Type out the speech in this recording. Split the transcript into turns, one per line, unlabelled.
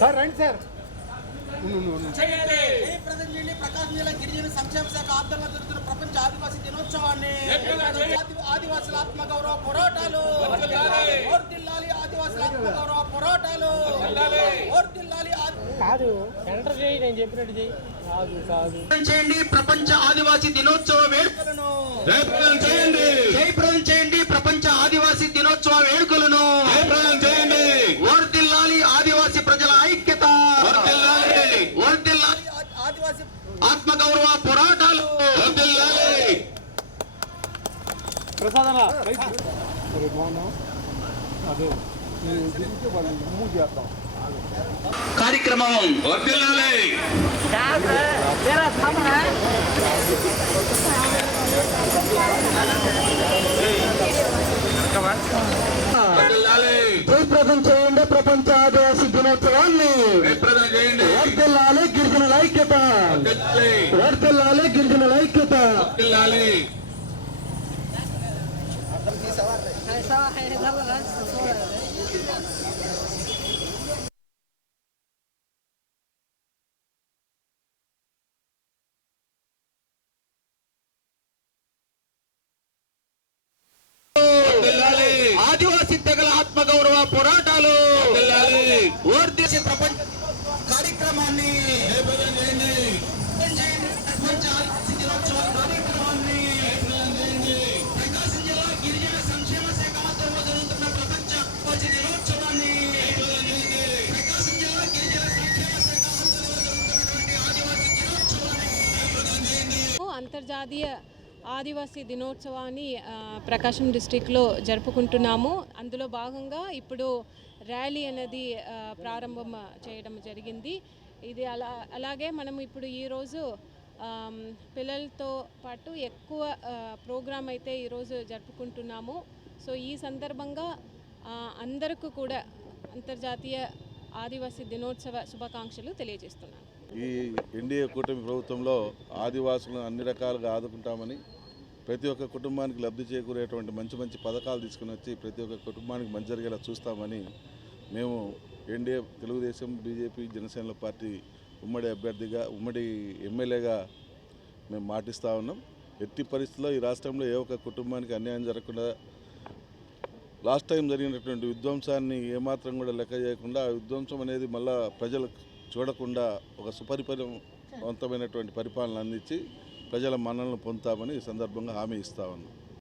Sir రండి sir.
ప్రకాశం జిల్లా గిరిజన సంక్షేమ శాఖ ఆధ్వర్యంలో జరుగుతున్న ప్రపంచ ఆదివాసీ దినోత్సవాన్ని ఆదివాసుల ఆత్మగౌరవ పోరాటాలు. ఓర్తిల్లాలి ఆదివాసుల ఆత్మగౌరవ పోరాటాలు. ఓర్తిల్లాలి
కాదు ఎంటర్ చేయి నేను చెప్పినట్టు చేయి. కాదు కాదు.
చేయండి? ప్రపంచ ఆదివాసి దినోత్సవ వేడుకలను.
చేయండి?
ఆత్మగౌరవ పోరాటాలు.
ప్రసాదన
కార్యక్రమం
వర్ధిల్లాలి.
ఐక్యత
వర్ధిల్లాలి.
వర్దిల్లాలి గిరిజనుల ఐక్యత
వర్ధిల్లాలి. వర్ధిల్లాలి.
ఆదివాసీ తెగల ఆత్మగౌరవ పోరాటాలు
అంతర్జాతీయ ఆదివాసీ దినోత్సవాన్ని ప్రకాశం డిస్టిక్లో జరుపుకుంటున్నాము. అందులో భాగంగా ఇప్పుడు ర్యాలీ అనేది ప్రారంభం చేయడం జరిగింది. ఇది అలా అలాగే మనం ఇప్పుడు ఈరోజు పిల్లలతో పాటు ఎక్కువ ప్రోగ్రాం అయితే ఈరోజు జరుపుకుంటున్నాము. సో ఈ సందర్భంగా అందరికీ కూడా అంతర్జాతీయ ఆదివాసీ దినోత్సవ శుభాకాంక్షలు తెలియజేస్తున్నాను.
ఈ ఎన్డీఏ కూటమి ప్రభుత్వంలో ఆదివాసులను అన్ని రకాలుగా ఆదుకుంటామని ప్రతి ఒక్క కుటుంబానికి లబ్ధి చేకూరేటువంటి మంచి మంచి పథకాలు తీసుకుని వచ్చి ప్రతి ఒక్క కుటుంబానికి మంచి జరిగేలా చూస్తామని మేము NDA Telugu Desam BJP Janasena party ఉమ్మడి అభ్యర్థిగా ఉమ్మడి ఎమ్మెల్యేగా మేము మాటిస్తూ ఉన్నాం. ఎట్టి పరిస్థితుల్లో ఈ రాష్ట్రంలో ఏ ఒక్క కుటుంబానికి అన్యాయం జరగకుండా లాస్ట్ టైం జరిగినటువంటి విధ్వంసాన్ని ఏమాత్రం కూడా లెక్క చేయకుండా ఆ విధ్వంసం అనేది మళ్ళా ప్రజలకు చూడకుండా ఒక సుపరిపరివంతమైనటువంటి పరిపాలన అందించి ప్రజల మన్నలను పొందుతామని ఈ సందర్భంగా హామీ ఇస్తా ఉన్నాం.